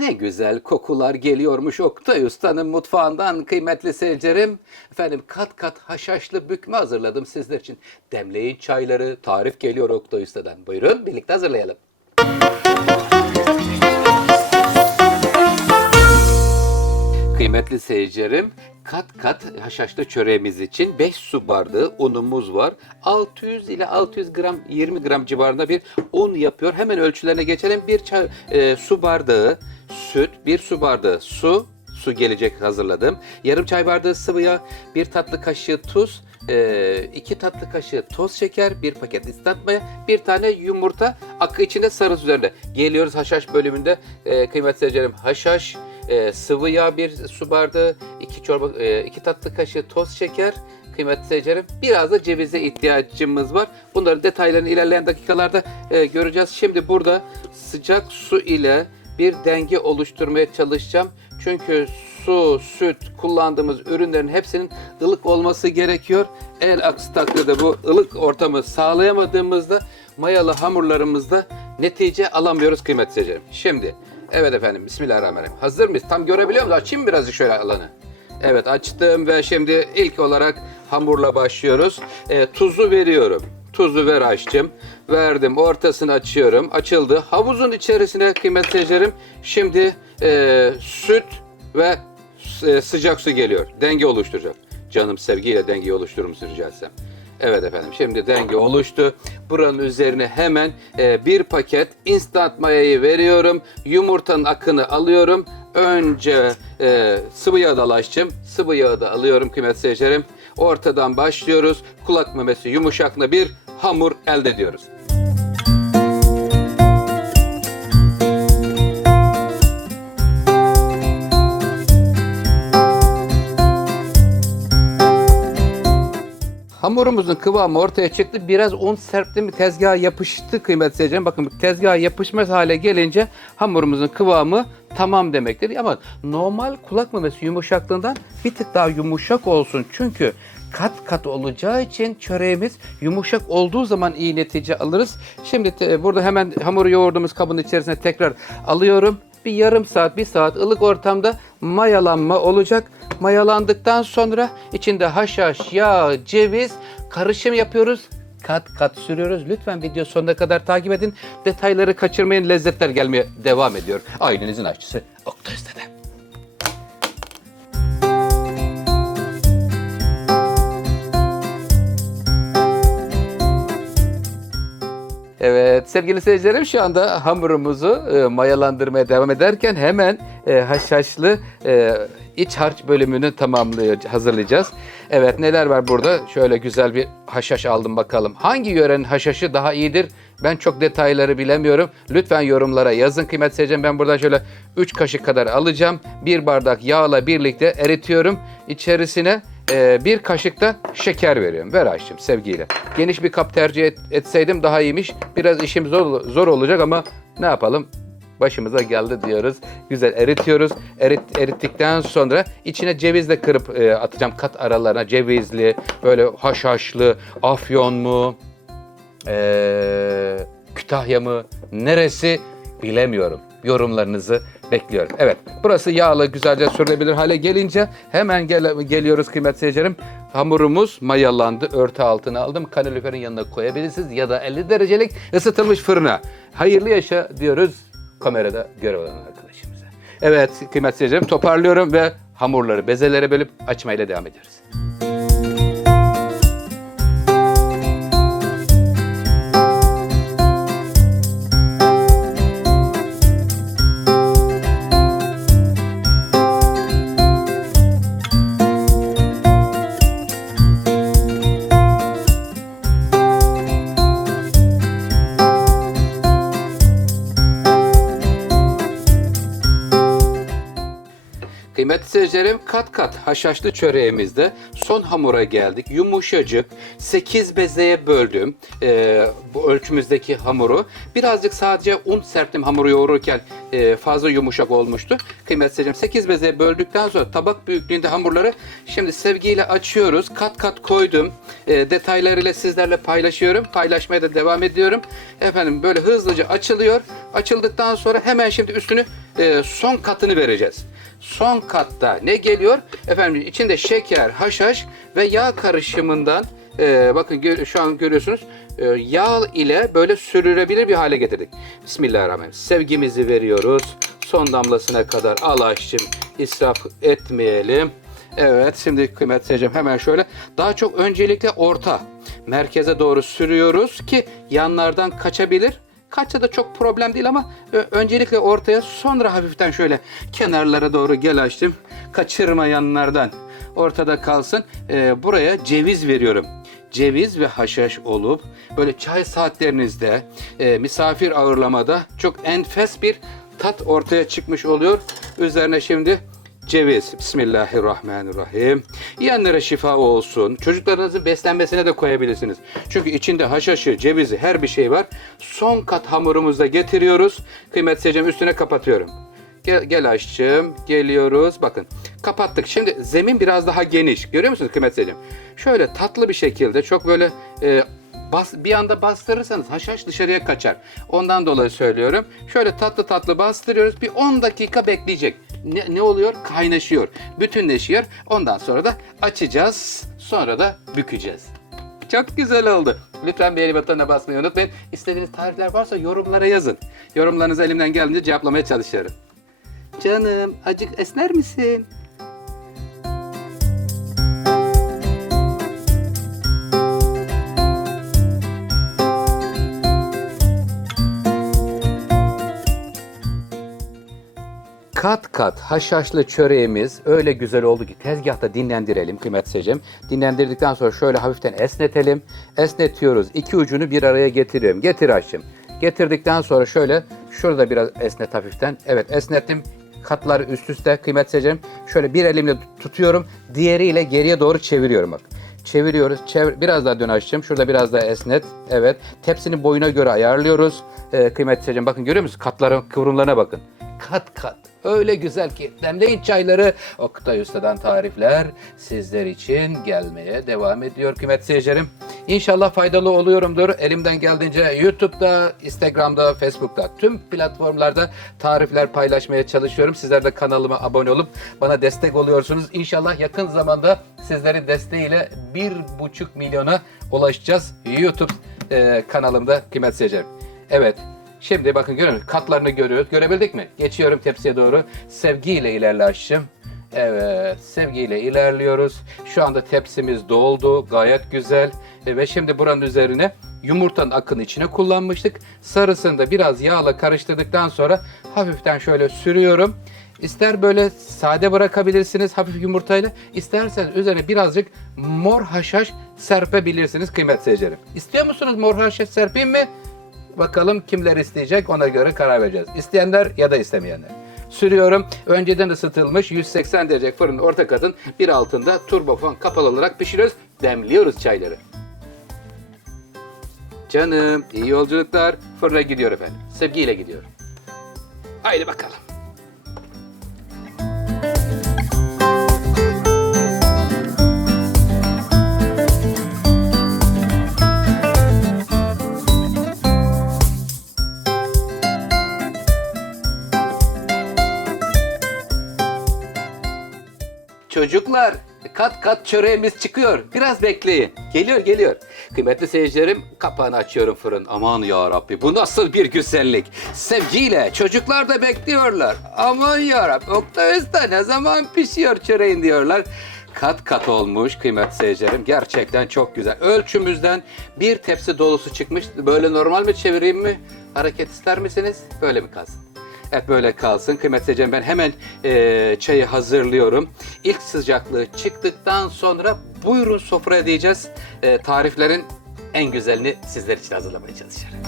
Ne güzel kokular geliyormuş Oktay Usta'nın mutfağından kıymetli seyircilerim. Efendim kat kat haşhaşlı bükme hazırladım sizler için. Demleyin çayları, tarif geliyor Oktay Usta'dan. Buyurun birlikte hazırlayalım. Kıymetli seyircilerim, kat kat haşhaşlı çöreğimiz için 5 su bardağı unumuz var. 600 ile 600 gram, 20 gram civarında bir un yapıyor. Hemen ölçülerine geçelim. Bir çay, e, su bardağı süt, bir su bardağı su, su gelecek hazırladım. Yarım çay bardağı sıvı yağ, bir tatlı kaşığı tuz, e, iki tatlı kaşığı toz şeker, bir paket instant maya, bir tane yumurta, akı içinde sarısı üzerinde. Geliyoruz haşhaş bölümünde. E, kıymetli seyircilerim haşhaş, e, sıvı yağ bir su bardağı, iki çorba, e, iki tatlı kaşığı toz şeker, kıymetli seyircilerim. Biraz da cevize ihtiyacımız var. Bunların detaylarını ilerleyen dakikalarda e, göreceğiz. Şimdi burada sıcak su ile bir denge oluşturmaya çalışacağım. Çünkü su, süt kullandığımız ürünlerin hepsinin ılık olması gerekiyor. Eğer aksi takdirde bu ılık ortamı sağlayamadığımızda mayalı hamurlarımızda netice alamıyoruz kıymetli seyircilerim. Şimdi evet efendim Bismillahirrahmanirrahim. Hazır mıyız? Tam görebiliyor musunuz? Açayım birazcık şöyle alanı. Evet açtım ve şimdi ilk olarak hamurla başlıyoruz. E, tuzu veriyorum. Tuzu ver açtım. Verdim. Ortasını açıyorum. Açıldı. Havuzun içerisine kıymetli seyircilerim şimdi e, süt ve e, sıcak su geliyor. Denge oluşturacak. Canım sevgiyle dengeyi oluşturur musun rica etsem? Evet efendim şimdi denge oluştu. Buranın üzerine hemen e, bir paket instant mayayı veriyorum. Yumurtanın akını alıyorum. Önce e, sıvı yağı da açtım. Sıvı yağı da alıyorum kıymetli seyircilerim. Ortadan başlıyoruz. Kulak memesi yumuşakla bir hamur elde ediyoruz. Hamurumuzun kıvamı ortaya çıktı. Biraz un serptim mi tezgaha yapıştı kıymetli seyircilerim. Bakın tezgaha yapışmaz hale gelince hamurumuzun kıvamı tamam demektir. Ama normal kulak memesi yumuşaklığından bir tık daha yumuşak olsun. Çünkü kat kat olacağı için çöreğimiz yumuşak olduğu zaman iyi netice alırız. Şimdi te- burada hemen hamuru yoğurduğumuz kabın içerisine tekrar alıyorum. Bir yarım saat, bir saat ılık ortamda mayalanma olacak. Mayalandıktan sonra içinde haşhaş, yağ, ceviz karışım yapıyoruz. Kat kat sürüyoruz. Lütfen video sonuna kadar takip edin. Detayları kaçırmayın. Lezzetler gelmeye devam ediyor. Ailenizin aşçısı Oktay Usta'da. Evet sevgili seyircilerim şu anda hamurumuzu e, mayalandırmaya devam ederken hemen e, haşhaşlı e, iç harç bölümünü tamamlayacağız, hazırlayacağız. Evet neler var burada? Şöyle güzel bir haşhaş aldım bakalım. Hangi yörenin haşhaşı daha iyidir? Ben çok detayları bilemiyorum. Lütfen yorumlara yazın kıymetli seyircilerim. Ben buradan şöyle 3 kaşık kadar alacağım. Bir bardak yağla birlikte eritiyorum. İçerisine ee, bir kaşık da şeker veriyorum. Ver Ayşem sevgiyle. Geniş bir kap tercih et- etseydim daha iyiymiş. Biraz işim zor, zor olacak ama ne yapalım? Başımıza geldi diyoruz. Güzel eritiyoruz. Erit, erittikten sonra içine ceviz de kırıp e, atacağım kat aralarına. Cevizli, böyle haşhaşlı, afyon mu, e, Kütahya mı, neresi bilemiyorum. Yorumlarınızı bekliyorum. Evet, burası yağlı güzelce sürülebilir hale gelince hemen gel- geliyoruz kıymetli seyircilerim. Hamurumuz mayalandı, örtü altına aldım. Kaloriferin yanına koyabilirsiniz ya da 50 derecelik ısıtılmış fırına. Hayırlı yaşa diyoruz kamerada görev alan arkadaşımıza. Evet kıymetli seyircilerim toparlıyorum ve hamurları bezelere bölüp açmayla devam ediyoruz. Kıymetli seyircilerim kat kat haşhaşlı çöreğimizde son hamura geldik. Yumuşacık 8 bezeye böldüm e, bu ölçümüzdeki hamuru. Birazcık sadece un serptim hamuru yoğururken e, fazla yumuşak olmuştu. Kıymetli seyircilerim 8 bezeye böldükten sonra tabak büyüklüğünde hamurları şimdi sevgiyle açıyoruz. Kat kat koydum. E, detaylarıyla sizlerle paylaşıyorum. Paylaşmaya da devam ediyorum. Efendim böyle hızlıca açılıyor. Açıldıktan sonra hemen şimdi üstünü e, son katını vereceğiz. Son katta ne geliyor? Efendim içinde şeker, haşhaş ve yağ karışımından e, bakın şu an görüyorsunuz e, yağ ile böyle sürülebilir bir hale getirdik. Bismillahirrahmanirrahim. Sevgimizi veriyoruz. Son damlasına kadar al aşçım. israf etmeyelim. Evet şimdi kıymetli seyircim hemen şöyle daha çok öncelikle orta merkeze doğru sürüyoruz ki yanlardan kaçabilir. Kaçsa da çok problem değil ama ö- öncelikle ortaya sonra hafiften şöyle kenarlara doğru gel açtım. Kaçırma yanlardan. Ortada kalsın. Ee, buraya ceviz veriyorum. Ceviz ve haşhaş olup böyle çay saatlerinizde e, misafir ağırlamada çok enfes bir tat ortaya çıkmış oluyor. Üzerine şimdi Ceviz. Bismillahirrahmanirrahim. Yiyenlere şifa olsun. Çocuklarınızın beslenmesine de koyabilirsiniz. Çünkü içinde haşhaşı, cevizi, her bir şey var. Son kat hamurumuzu da getiriyoruz. Kıymet seyircim üstüne kapatıyorum. Gel, gel aşçım. Geliyoruz. Bakın kapattık. Şimdi zemin biraz daha geniş. Görüyor musunuz kıymet seyircim? Şöyle tatlı bir şekilde çok böyle e, bas, bir anda bastırırsanız haşhaş dışarıya kaçar. Ondan dolayı söylüyorum. Şöyle tatlı tatlı bastırıyoruz. Bir 10 dakika bekleyecek. Ne, ne oluyor? Kaynaşıyor. Bütünleşiyor. Ondan sonra da açacağız. Sonra da bükeceğiz. Çok güzel oldu. Lütfen beğeni butonuna basmayı unutmayın. İstediğiniz tarifler varsa yorumlara yazın. Yorumlarınızı elimden geldiğince cevaplamaya çalışıyorum. Canım, acık esner misin? Kat kat haşhaşlı çöreğimiz öyle güzel oldu ki tezgahta dinlendirelim kıymet seyircim. Dinlendirdikten sonra şöyle hafiften esnetelim. Esnetiyoruz. İki ucunu bir araya getiriyorum. Getir aşçım. Getirdikten sonra şöyle şurada biraz esnet hafiften. Evet esnettim. Katları üst üste kıymet seyircim. Şöyle bir elimle tutuyorum. Diğeriyle geriye doğru çeviriyorum bak. Çeviriyoruz. Çevir, biraz daha dön aşçım. Şurada biraz daha esnet. Evet. Tepsinin boyuna göre ayarlıyoruz. Ee, kıymetli seyircim bakın görüyor musunuz? Katların kıvrımlarına bakın. Kat kat. Öyle güzel ki demleyin çayları. Oktay Usta'dan tarifler sizler için gelmeye devam ediyor kıymetli seyircilerim. İnşallah faydalı oluyorumdur. Elimden geldiğince YouTube'da, Instagram'da, Facebook'ta tüm platformlarda tarifler paylaşmaya çalışıyorum. Sizler de kanalıma abone olup bana destek oluyorsunuz. İnşallah yakın zamanda sizlerin desteğiyle bir buçuk milyona ulaşacağız. YouTube e, kanalımda kıymetli seyircilerim. Evet, Şimdi bakın görüyor? Katlarını görüyoruz. Görebildik mi? Geçiyorum tepsiye doğru. Sevgiyle ilerle. Evet, sevgiyle ilerliyoruz. Şu anda tepsimiz doldu. Gayet güzel. E, Ve şimdi buranın üzerine yumurtanın akını içine kullanmıştık. Sarısını da biraz yağla karıştırdıktan sonra hafiften şöyle sürüyorum. İster böyle sade bırakabilirsiniz hafif yumurtayla. İsterseniz üzerine birazcık mor haşhaş serpebilirsiniz kıymetli seyircilerim. İstiyor musunuz mor haşhaş serpeyim mi? Bakalım kimler isteyecek ona göre karar vereceğiz. İsteyenler ya da istemeyenler. Sürüyorum. Önceden ısıtılmış 180 derece fırının orta katın bir altında turbofan kapalı olarak pişiriyoruz. Demliyoruz çayları. Canım iyi yolculuklar. Fırına gidiyor efendim. Sevgiyle gidiyor. Haydi bakalım. Çocuklar kat kat çöreğimiz çıkıyor. Biraz bekleyin. Geliyor geliyor. Kıymetli seyircilerim kapağını açıyorum fırın. Aman ya Rabbi bu nasıl bir güzellik. Sevgiyle çocuklar da bekliyorlar. Aman ya Rabbi Oktay Usta ne zaman pişiyor çöreğin diyorlar. Kat kat olmuş kıymetli seyircilerim. Gerçekten çok güzel. Ölçümüzden bir tepsi dolusu çıkmış. Böyle normal mi çevireyim mi? Hareket ister misiniz? Böyle mi kalsın? Evet böyle kalsın. Kıymetli seyircilerim ben hemen eee, çayı hazırlıyorum. İlk sıcaklığı çıktıktan sonra buyurun sofraya diyeceğiz. Eee, tariflerin en güzelini sizler için hazırlamaya çalışıyorum.